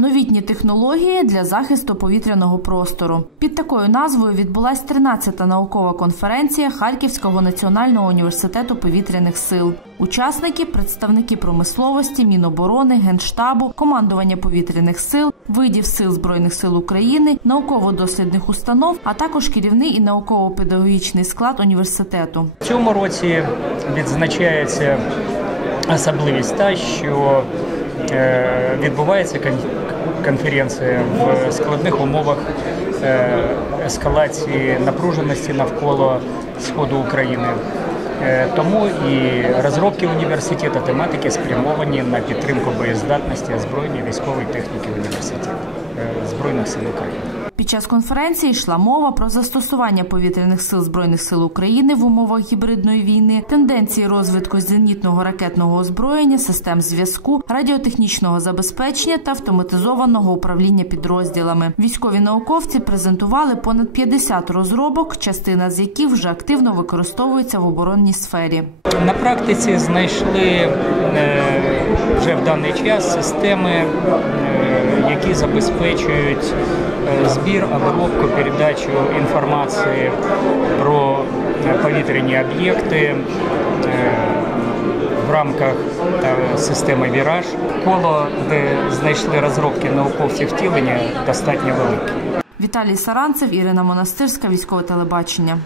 Новітні технології для захисту повітряного простору. Під такою назвою відбулась 13-та наукова конференція Харківського національного університету повітряних сил. Учасники представники промисловості, Міноборони, Генштабу, командування повітряних сил, видів сил збройних сил України, науково-дослідних установ, а також керівний і науково-педагогічний склад університету. В цьому році відзначається особливість та, що е, відбувається кон- конференція в складних умовах ескалації напруженості навколо сходу України. Е, Тому і розробки університету тематики спрямовані на підтримку боєздатності озброєння військової техніки університету е, Збройних сил України. Час конференції йшла мова про застосування повітряних сил збройних сил України в умовах гібридної війни, тенденції розвитку зенітного ракетного озброєння, систем зв'язку, радіотехнічного забезпечення та автоматизованого управління підрозділами. Військові науковці презентували понад 50 розробок, частина з яких вже активно використовується в оборонній сфері. На практиці знайшли е, вже в даний час системи, е, забезпечують е, збір, обробку, передачу інформації про е, повітряні об'єкти. е, В рамках системи Віраж коло, де знайшли розробки науковців втілення, достатньо велике. Віталій Саранцев, Ірина Монастирська, військове телебачення.